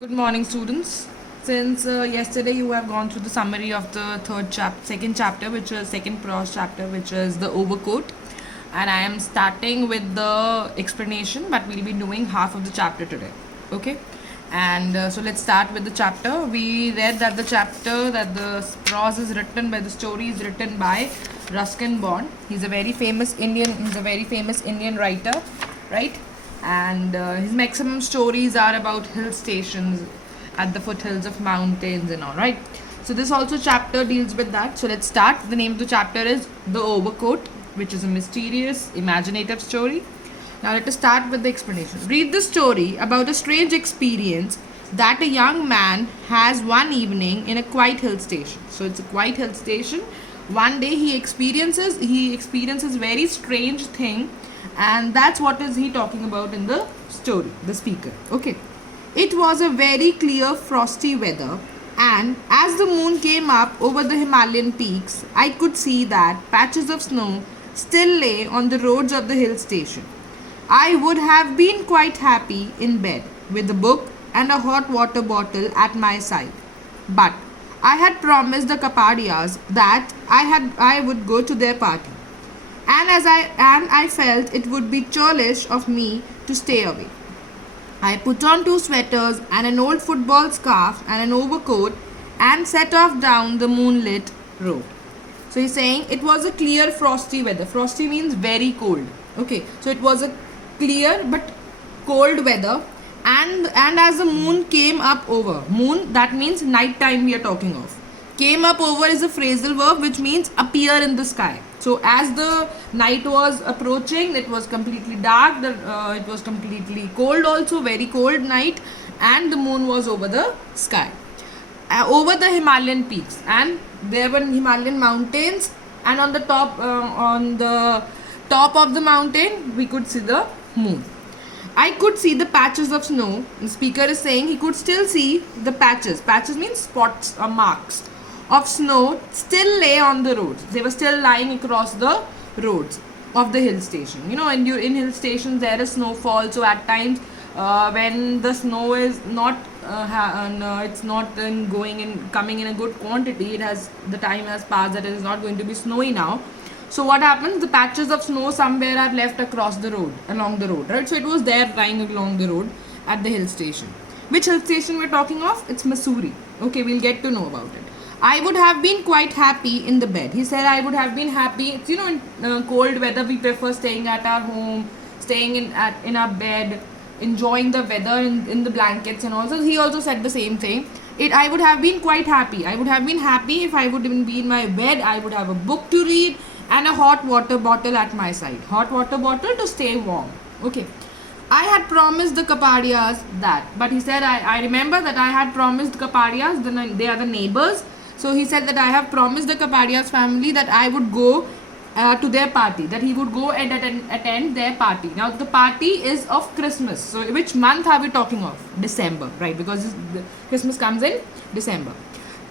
Good morning, students. Since yesterday you have gone through the summary of the second chapter, which is second prose chapter, which is the overcoat, and I am starting with the explanation, but we'll be doing half of the chapter today. Okay, and so let's start with the chapter. We read that the prose is written by the story is written by Ruskin Bond. He's a very famous Indian writer, right? And his maximum stories are about hill stations at the foothills of mountains and all, right? So this also chapter deals with that. So let's start. The name of the chapter is The Overcoat, which is a mysterious, imaginative story. Now let us start with the explanation. Read the story about a strange experience that a young man has one evening in a quiet hill station. So it's a quiet hill station. One day he experiences very strange thing, and that's what is he talking about in the story, the speaker. Okay, it was a very clear frosty weather, and as the moon came up over the Himalayan peaks, I could see that patches of snow still lay on the roads of the hill station. I would have been quite happy in bed with a book and a hot water bottle at my side, but I had promised the Kapadias that I would go to their party, and I felt it would be churlish of me to stay away. I put on 2 sweaters and an old football scarf and an overcoat and set off down the moonlit road. So he's saying it was a clear frosty weather. Frosty means very cold. Okay, so it was a clear but cold weather, and as the moon came up over, moon, that means night time we are talking of. Came up over is a phrasal verb which means appear in the sky. So as the night was approaching, it was completely dark, it was completely cold also, very cold night, and the moon was over the sky. Over the Himalayan peaks, and there were Himalayan mountains, and on the top of the mountain we could see the moon. I could see the patches of snow. The speaker is saying he could still see the patches. Patches means spots or marks of snow still lay on the roads. They were still lying across the roads of the hill station. You know, in hill stations there is snowfall. So at times when the snow is not it's not going and coming in a good quantity, the time has passed that it is not going to be snowy now. So what happens? The patches of snow somewhere are left along the road, right? So it was there lying along the road at the hill station. Which hill station we're talking of? It's Missouri. Okay, we'll get to know about it. I would have been quite happy in the bed. He said I would have been happy. It's, in cold weather we prefer staying at our home, staying in our bed, enjoying the weather in the blankets and all. So he also said the same thing. I would have been quite happy. I would have been happy if I would even be in my bed. I would have a book to read and a hot water bottle at my side. Hot water bottle to stay warm. Okay. I had promised the Kapadias that. But he said, I remember that I had promised the Kapadias, they are the neighbors. So he said that I have promised the Kapadias family that I would go to their party. That he would go and attend their party. Now the party is of Christmas. So which month are we talking of? December. Right. Because Christmas comes in December.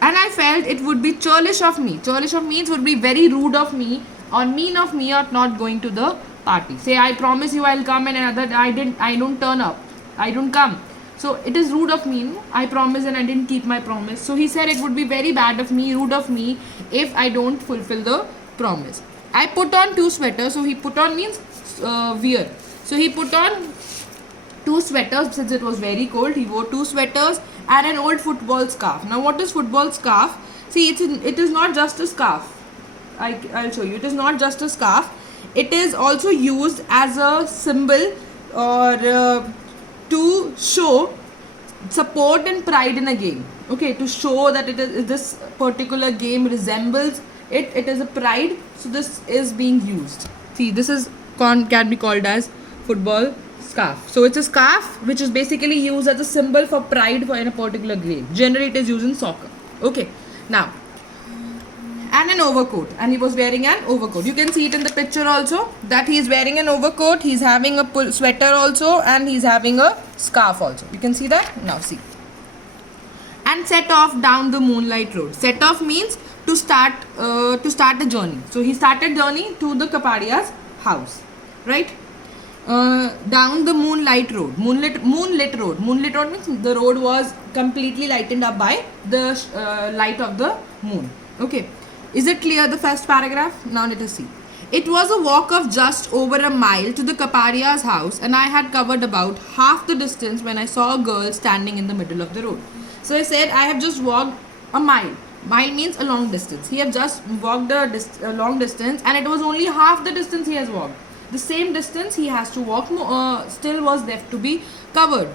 And I felt it would be churlish of me. Churlish of means would be very rude of me or mean of me of not going to the party. Say I promise you I'll come and another I don't turn up. I don't come. So it is rude of me. I promised and I didn't keep my promise. So he said it would be very bad of me, rude of me if I don't fulfill the promise. I put on 2 sweaters. So he put on means wear. So he put on 2 sweaters since it was very cold. He wore 2 sweaters and an old football scarf. Now what is football scarf? See, it is not just a scarf. I'll show you. It is not just a scarf. It is also used as a symbol or to show support and pride in a game. Okay, to show that this particular game resembles it. It is a pride. So this is being used. See, this can be called as football scarf. So it's a scarf which is basically used as a symbol for pride in a particular game. Generally it is used in soccer. Okay, now, and an overcoat, and he was wearing an overcoat. You can see it in the picture also that he is wearing an overcoat. He's having a sweater also, and he's having a scarf also. You can see that. Now see, and set off down the moonlight road. Set off means to start a journey. So he started journey to the Kapadia's house, right? down the moonlit road. Moonlit road. Moonlit road means the road was completely lightened up by the light of the moon. Okay. Is it clear, the first paragraph? Now let us see. It was a walk of just over a mile to the Kaparia's house, and I had covered about half the distance when I saw a girl standing in the middle of the road. So I said, I have just walked a mile. Mile means a long distance. He have just walked a long distance, and it was only half the distance he has walked. The same distance he has to walk still was left to be covered.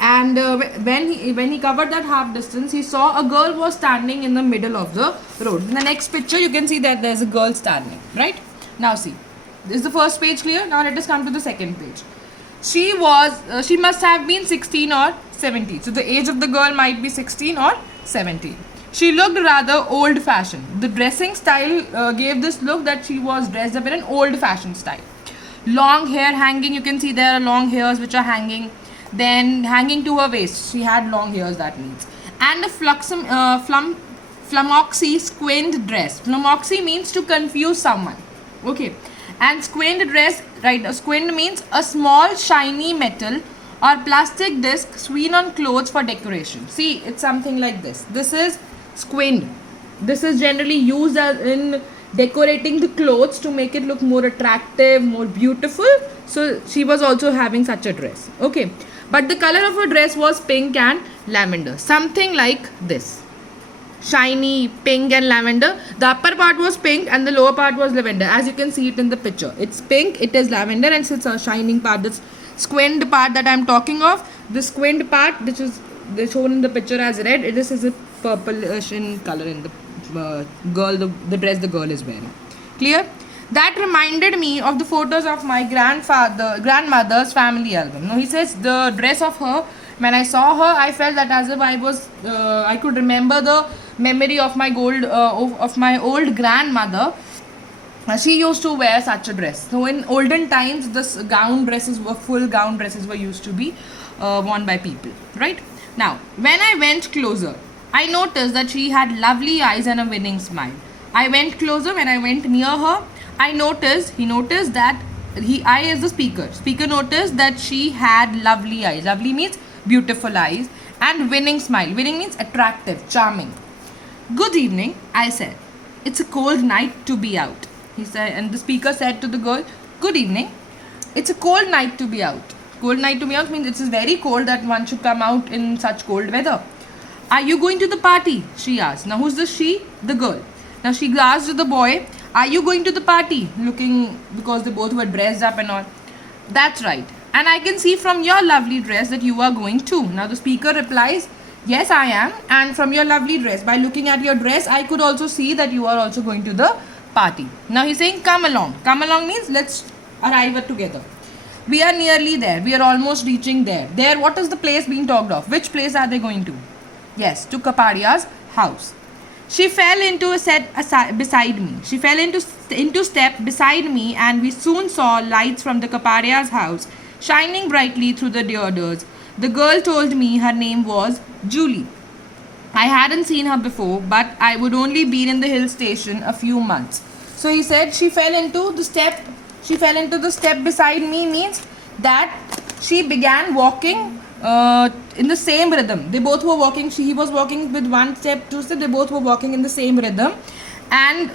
And when he covered that half distance, he saw a girl was standing in the middle of the road. In the next picture, you can see that there's a girl standing, right? Now see, this is the first page clear. Now let us come to the second page. She must have been 16 or 17. So the age of the girl might be 16 or 17. She looked rather old-fashioned. The dressing style gave this look that she was dressed up in an old-fashioned style. Long hair hanging, you can see there are long hairs which are hanging. Then hanging to her waist, she had long hairs, that means. And a flamoxy squint dress. Flamoxy means to confuse someone. Okay. And squint dress, right, a squint means a small shiny metal or plastic disc seen on clothes for decoration. See, it's something like this. This is squint. This is generally used in decorating the clothes to make it look more attractive, more beautiful. So she was also having such a dress. Okay. But the color of her dress was pink and lavender. Something like this. Shiny, pink and lavender. The upper part was pink and the lower part was lavender. As you can see it in the picture. It's pink, it is lavender, and it's a shining part. This squint part that I am talking of. The squint part, which is shown in the picture as red, it is a purplish in color in the the dress the girl is wearing. Clear? That reminded me of the photos of my grandmother's family album. Now he says the dress of her, when I saw her, I felt that as if I could remember the memory of my old grandmother. She used to wear such a dress. So in olden times, full gown dresses were used to be worn by people, right? Now, when I went closer, I noticed that she had lovely eyes and a winning smile. I went closer. When I went near her, he noticed that I as the speaker noticed that she had lovely eyes. Lovely means beautiful eyes, and winning smile. Winning means attractive, charming. Good evening, I said. It's a cold night to be out. He said, and the speaker said to the girl, good evening. It's a cold night to be out. Cold night to be out means it's very cold that one should come out in such cold weather. Are you going to the party? She asked. Now who's the she? The girl. Now she asked the boy, are you going to the party? Looking, because they both were dressed up and all. That's right. And I can see from your lovely dress that you are going too. Now the speaker replies, yes, I am. And from your lovely dress, by looking at your dress, I could also see that you are also going to the party. Now he's saying, come along. Come along means let's arrive together. We are nearly there. We are almost reaching there. There, what is the place being talked of? Which place are they going to? Yes, to Kaparia's house. She fell into a step beside me. She fell into step beside me, and we soon saw lights from the Kaparia's house shining brightly through the deodars. The girl told me her name was Julie. I hadn't seen her before, but I would only been in the hill station a few months. So he said she fell into the step. She fell into the step beside me means that she began walking in the same rhythm. They both were walking. He was walking with one step, two step. They both were walking in the same rhythm. And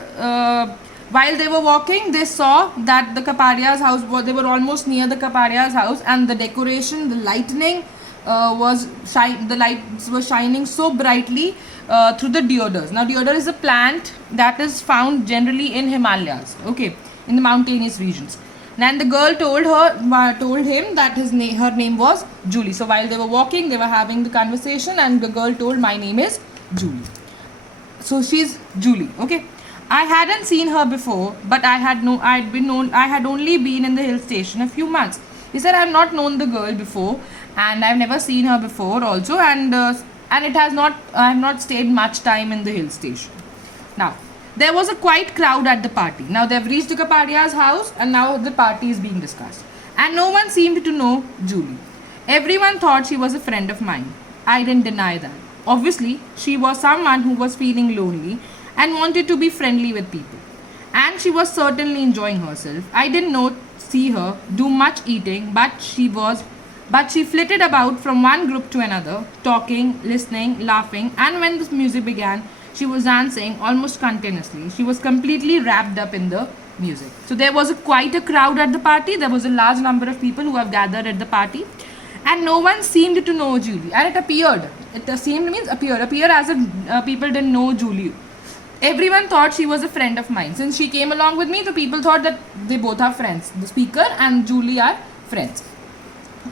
while they were walking, they saw that the Kaparia's house, they were almost near the Kaparia's house, and the decoration, the lightning the lights were shining so brightly through the deodars. Now deodar is a plant that is found generally in Himalayas, okay, in the mountainous regions. And the girl told him that her name was Julie. So while they were walking, they were having the conversation, and the girl told, my name is Julie. So she's Julie, okay. I hadn't seen her before, but I had only been in the hill station a few months. He said, I have not known the girl before, and I have never seen her before also, and I have not stayed much time in the hill station. Now, there was a quiet crowd at the party. Now they have reached the Kaparia's house, and now the party is being discussed. And no one seemed to know Julie. Everyone thought she was a friend of mine. I didn't deny that. Obviously, she was someone who was feeling lonely and wanted to be friendly with people. And she was certainly enjoying herself. I didn't see her do much eating, but she flitted about from one group to another, talking, listening, laughing, and when the music began, she was dancing almost continuously. She was completely wrapped up in the music. So there was quite a crowd at the party. There was a large number of people who have gathered at the party, and no one seemed to know Julie. And it appeared. It seemed means appear as if people didn't know Julie. Everyone thought she was a friend of mine. Since she came along with me, the people thought that they both are friends. The speaker and Julie are friends.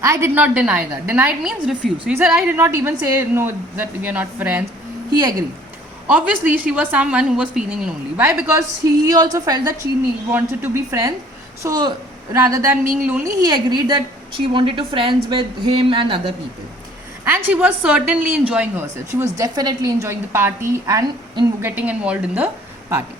I did not deny that. Denied means refuse. He said, I did not even say no, that we are not friends. He agreed. Obviously, she was someone who was feeling lonely. Why? Because he also felt that she wanted to be friends. So, rather than being lonely, he agreed that she wanted to friends with him and other people. And she was certainly enjoying herself. She was definitely enjoying the party and getting involved in the party.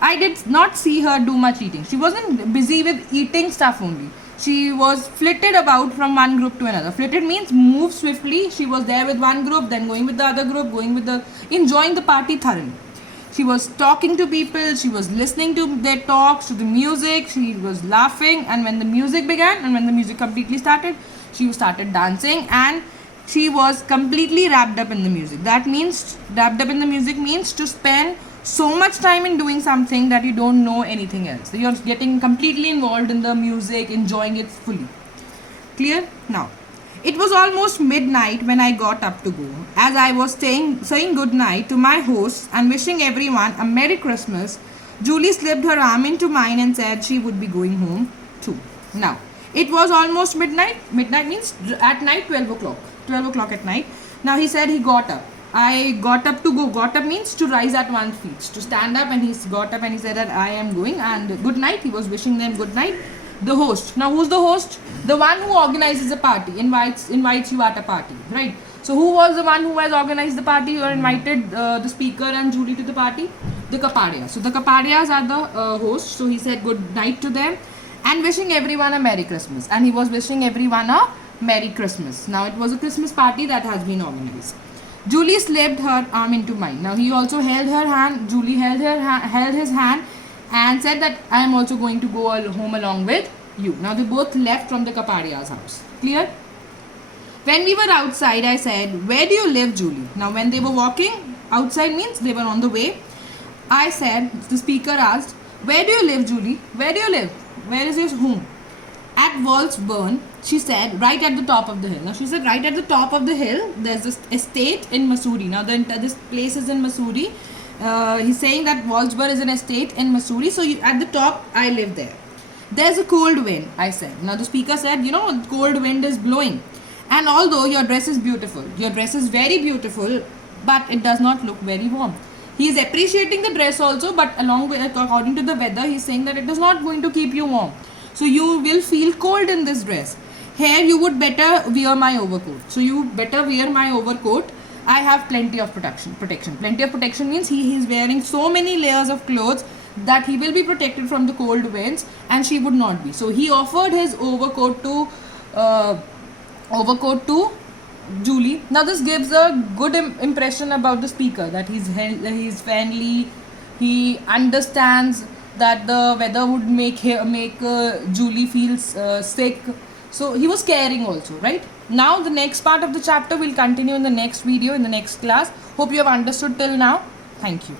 I did not see her do much eating. She wasn't busy with eating stuff only. She was flitted about from one group to another. Flitted means move swiftly. She was there with one group, then going with the other group, enjoying the party thoroughly. She was talking to people, she was listening to their talks, to the music, she was laughing, and when the music began and when the music completely started, she started dancing, and she was completely wrapped up in the music. That means, wrapped up in the music means to spend so much time in doing something that you don't know anything else. So you're getting completely involved in the music, enjoying it fully. Clear? Now, it was almost midnight when I got up to go. As I was saying good night to my hosts and wishing everyone a Merry Christmas, Julie slipped her arm into mine and said she would be going home too. Now, it was almost midnight. Midnight means at night, 12 o'clock. 12 o'clock at night. Now he said he got up. I got up to go. Got up means to rise at one's feet, to stand up, and he got up and he said that I am going, and good night. He was wishing them good night. The host. Now who's the host? The one who organizes a party, invites you at a party, right? So who was the one who has organized the party or invited the speaker and Julie to the party? The Kapadias. So the Kapadias are the hosts. So he said good night to them and wishing everyone a Merry Christmas. And he was wishing everyone a Merry Christmas. Now it was a Christmas party that has been organized. Julie slipped her arm into mine. Now he also held her hand. Julie held his hand and said that I am also going to go home along with you. Now they both left from the Kapadia's house. Clear? When we were outside, I said, where do you live, Julie? Now when they were walking, outside means they were on the way. I said, the speaker asked, where do you live, Julie? Where do you live? Where is your home? At Walsburn, she said, right at the top of the hill. Now she said, right at the top of the hill, there's this estate in Missouri. Now this place is in Missouri. He's saying that Walsburn is an estate in Missouri. So at the top, I live there. There's a cold wind, I said. Now the speaker said, cold wind is blowing. And although your dress is beautiful, your dress is very beautiful, but it does not look very warm. He is appreciating the dress also, but along with, according to the weather, he's saying that it is not going to keep you warm. So you will feel cold in this dress. Here you would better wear my overcoat. So you better wear my overcoat. I have plenty of protection. Plenty of protection means he is wearing so many layers of clothes that he will be protected from the cold winds and she would not be. So he offered his overcoat to Julie. Now this gives a good impression about the speaker, that he's friendly, he understands that the weather would make Julie feels sick. So he was caring also, right? Now the next part of the chapter will continue in the next video, in the next class. Hope you have understood till now. Thank you.